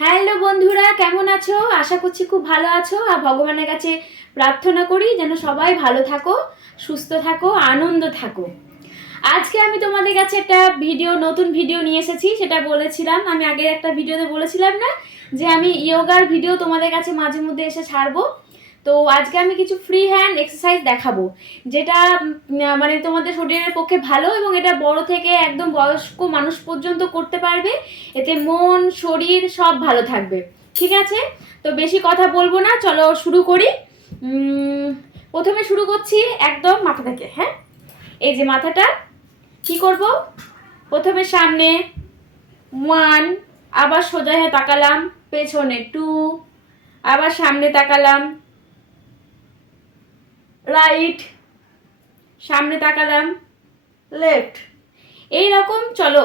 Hello বন্ধুরা, কেমন আছো? আশা করছি খুব ভালো আছো। আর ভগবানের কাছে প্রার্থনা করি যেন সবাই ভালো থাকো, সুস্থ থাকো, আনন্দ থাকো। আজকে আমি তোমাদের কাছে একটা নতুন ভিডিও নিয়ে এসেছি। সেটা বলেছিলাম, আমি আগের একটা ভিডিওতে বলেছিলাম না যে আমি ইয়োগার ভিডিও তোমাদের কাছে মাঝে মধ্যে এসে ছাড়বো। তো আজকে আমি কিছু ফ্রি হ্যান্ড এক্সারসাইজ দেখাবো, যেটা মানে তোমাদের শরীরের পক্ষে ভালো, এবং এটা বড় থেকে একদম বয়স্ক মানুষ পর্যন্ত করতে পারবে। এতে মন শরীর সব ভালো থাকবে। ঠিক আছে, তো বেশি কথা বলবো না, চলো শুরু করি। প্রথমে শুরু করছি একদম মাথা থেকে। হ্যাঁ, এই যে মাথাটা কি করব, প্রথমে সামনে 1, আবার সোজা হয়ে তাকালাম, পেছনে 2, আবার সামনে তাকালাম, রাইট, সামনে তাকালাম, লেফট। এইরকম চলো,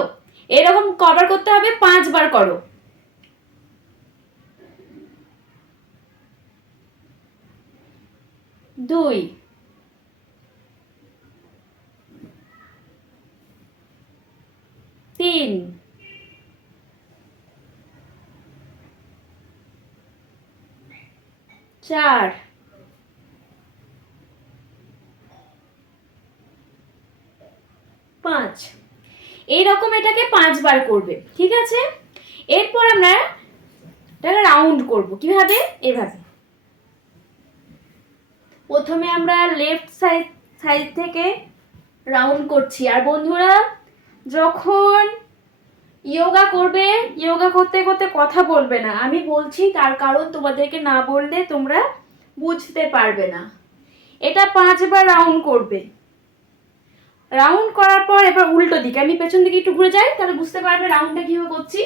এরকম কভার করতে হবে 5 বার করো। 2, 3, 4, 5। এইরকম এটাকে 5 বার করবে। ঠিক আছে, এরপর আমরা এটাকে রাউন্ড করব। কিভাবে? এভাবে। প্রথমে আমরা লেফট সাইড থেকে রাউন্ড করছি। আর বন্ধুরা, যখন যোগা করবে, যোগা করতে করতে কথা বলবে না। আমি বলছি তার কারণ তোমাদেরকে না বললে তোমরা বুঝতে পারবে না। এটা 5 বার রাউন্ড করবে। রাউন্ড করার পর এবার উল্টো দিকে, আমি পেছন দিকে একটু ঘুরে যাই, তাহলে বুঝতে পারবে রাউন্ডটা কিভাবে করছি।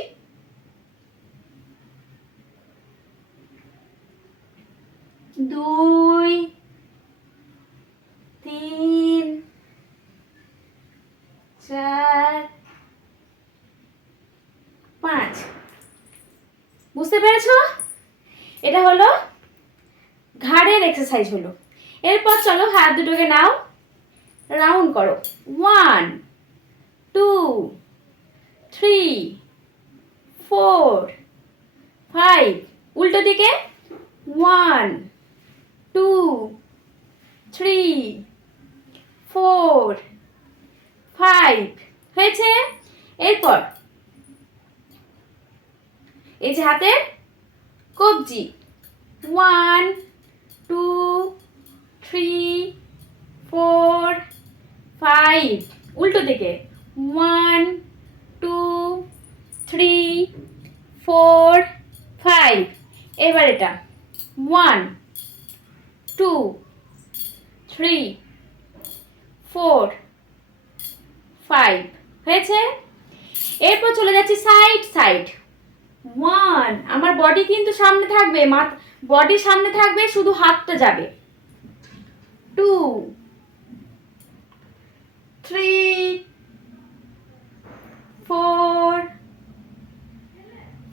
2, 3, 4, 5। বুঝতে পেরেছো? এটা হলো ঘাড়ের এক্সারসাইজ হলো। এরপর চলো হাত দুটোকে নাও, রাউন্ড করো। 1, 2, 3, 4, 5। উল্টো দিকে 1, 2, 3, 4, 5। হয়েছে? এরপর এই যে হাতের কবজি, 1, 2, 3, 4, 5। উল্টো দিকে 1, 2, 3, 4, 5। এবার এটা 1, 2, 3, 4, 5। হয়েছে? এরপর চলে যাচ্ছি সাইড সাইড। 1, আমার বডি কিন্তু সামনে থাকবে, বডি সামনে থাকবে, শুধু হাতটা যাবে। 2, 3, 4,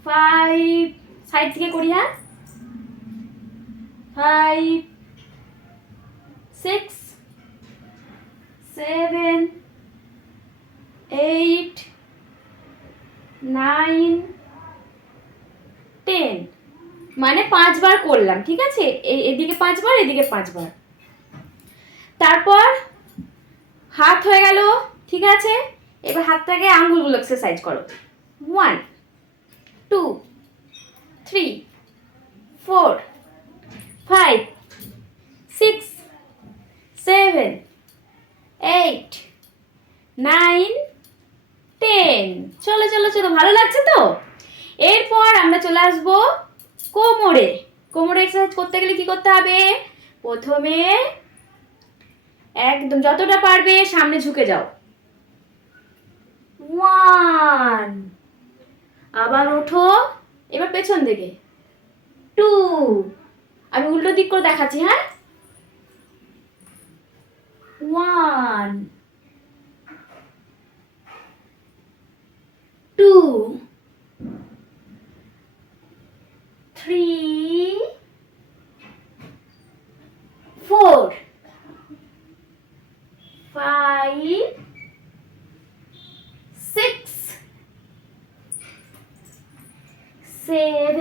5। সাইড থেকে করি। হ্যাঁ, 5, 6, 7, 8, 9, 10। মানে 5 বার করলাম। ঠিক আছে, এদিকে 5 বার, এদিকে 5 বার। তারপর হাত হয়ে গেল। ঠিক আছে, এবার হাতটাকে আঙ্গুলগুলো এক্সারসাইজ করো। 1, 2, 3, 4, 5, 6, 7, 8, 9, 10। চলো চলো চলো, ভালো লাগছে তো? এরপর আমরা চলে আসবো কোমরে। কোমরে এক্সারসাইজ করতে গেলে কি করতে হবে? প্রথমে একদম যতটা পারবে সামনে ঝুঁকে যাও। 1, আবার ওঠো, এবার পেছন দিকে 2। আমি উল্টো দিক করে দেখাচ্ছি। হ্যাঁ, 1, 2, 3, 4, 5, 6, 7,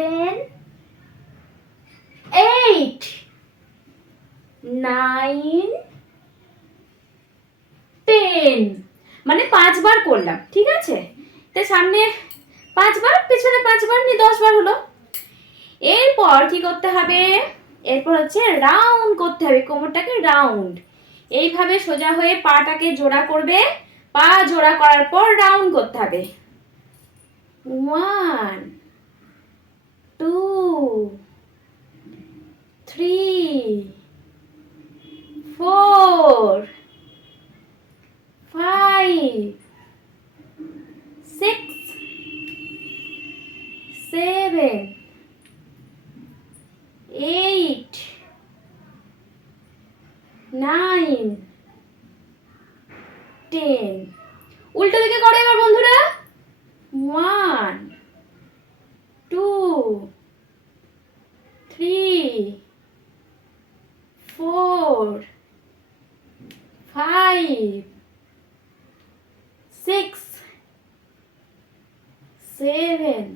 9 10, মানে 5 বার করলাম, ঠিক আছে? তো সামনে 5 বার, পেছনে 5 বার, নিয়ে 10 বার হলো। এরপর কি করতে হবে? এরপর হচ্ছে রাউন্ড করতে হবে, কোমরটাকে রাউন্ড। এইভাবে সোজা হয়ে পাটাকে জোড়া করবে, পা জোড়া করার পর রাউন্ড করতে হবে। 1 2 3 4 5 6 7 8 9 10। উল্টো দিকে করো এবার বন্ধুরা। 1 2 3 4 5 6 7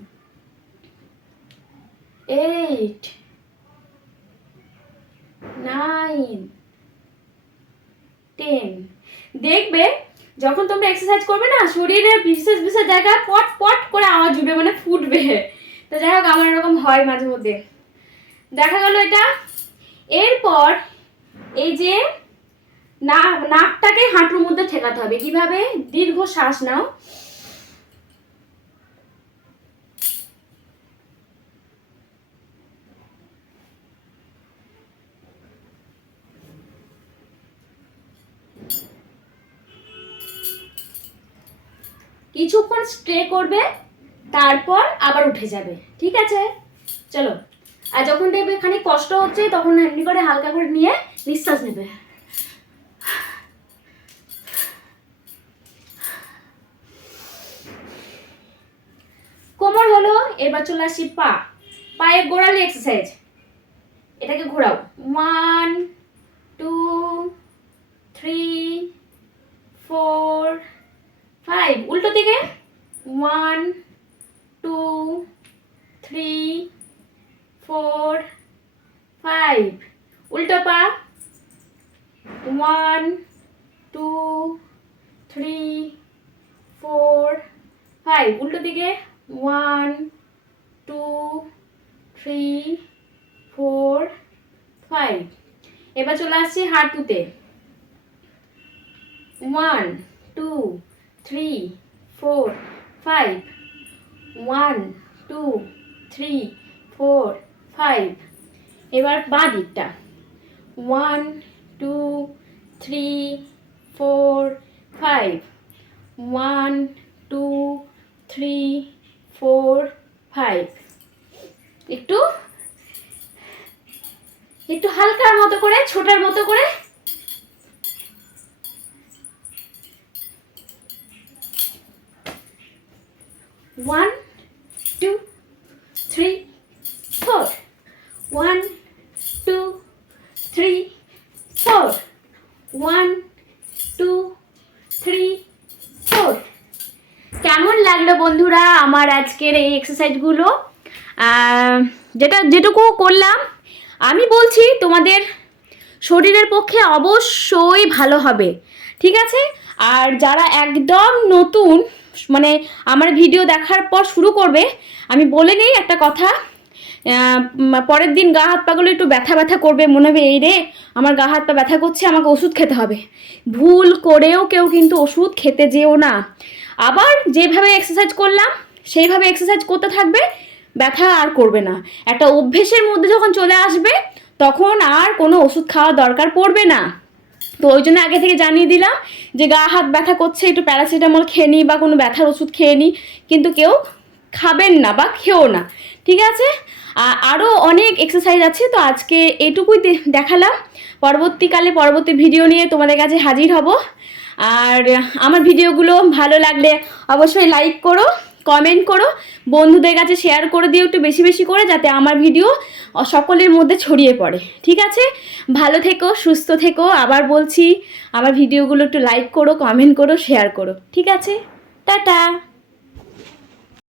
8 9 10। দেখবে যখন তোমরা এক্সারসাইজ করবে না, শরীরের বিশেষ বিশেষ জায়গায় পট পট করে আওয়াজ উঠবে, মানে ফুটবে। তো যাই হোক, আমার এরকম হয় মাঝে মধ্যে। দেখা গেল এটা। এরপর এই যে নাকটাকে হাঁটুর মধ্যে ঠেকাতে হবে। কিভাবে? দীর্ঘ শ্বাস নাও, কিছুক্ষণ স্ট্রে করবে, তারপর আবার উঠে যাবে, ঠিক আছে? চলো। আর যখন দেখবে খানিক কষ্ট হচ্ছে, তখন এমনি করে হালকা করে নিয়ে নিঃশ্বাস নেবে। কোমর হলো। এবার চলে আসি পায়ে গোড়ালি এক্সারসাইজ। এটাকে ঘোরাও। 1 2 3 4 5। উল্টো দিকে। 1 2 3 4 5। উল্টো পা। 1 2 3 4 5। উল্টো দিকে। 1 2 3 4 5। এবার চলে আসছি হাঁটুতে। 1 2 3 4 5। 1 2 3 4 5। এবার বাঁ দিকটা। 1 2 3 4 5। 1 2 3 4 5। একটু একটু হালকার মতো করে, ছোটার মতো করে। One, 2 3 4। 1 2 3 4। 1 2 3 4। কেমন লাগলো বন্ধুরা আমার আজকের এই এক্সারসাইজগুলো? যেটুকু করলাম, আমি বলছি তোমাদের শরীরের পক্ষে অবশ্যই ভালো হবে, ঠিক আছে? আর যারা একদম নতুন, মানে আমার ভিডিও দেখার পর শুরু করবে, আমি বলে নেই একটা কথা, পরের দিন গা হাত পাগুলো একটু ব্যথা ব্যথা করবে, মনে হবে এই রে আমার গা হাত পা ব্যথা করছে, আমাকে ওষুধ খেতে হবে। ভুল করেও কেউ কিন্তু ওষুধ খেতে যেও না। আবার যেভাবে এক্সারসাইজ করলাম সেইভাবে এক্সারসাইজ করতে থাকবে, ব্যথা আর করবে না। একটা অভ্যেসের মধ্যে যখন চলে আসবে, তখন আর কোনো ওষুধ খাওয়ার দরকার পড়বে না। তো ওই জন্য আগে থেকে জানিয়ে দিলাম যে গা হাত ব্যথা করছে, একটু প্যারাসিটামল খেয়ে নিই বা কোনো ব্যথার ওষুধ খেয়ে নিই, কিন্তু কেউ খাবেন না বা খেও না, ঠিক আছে? আরও অনেক এক্সারসাইজ আছে, তো আজকে এটুকুই দেখালাম। পরবর্তীকালে পরবর্তী ভিডিও নিয়ে তোমাদের কাছে হাজির হব। আর আমার ভিডিওগুলো ভালো লাগলে অবশ্যই লাইক করো, কমেন্ট করো, বন্ধুদের কাছে শেয়ার করে দিও একটু বেশি বেশি করে, যাতে আমার ভিডিও সকলের মধ্যে ছড়িয়ে পড়ে, ঠিক আছে? ভালো থেকো, সুস্থ থেকো। আবার বলছি, আমার ভিডিওগুলো একটু লাইক করো, কমেন্ট করো, শেয়ার করো, ঠিক আছে? টাটা।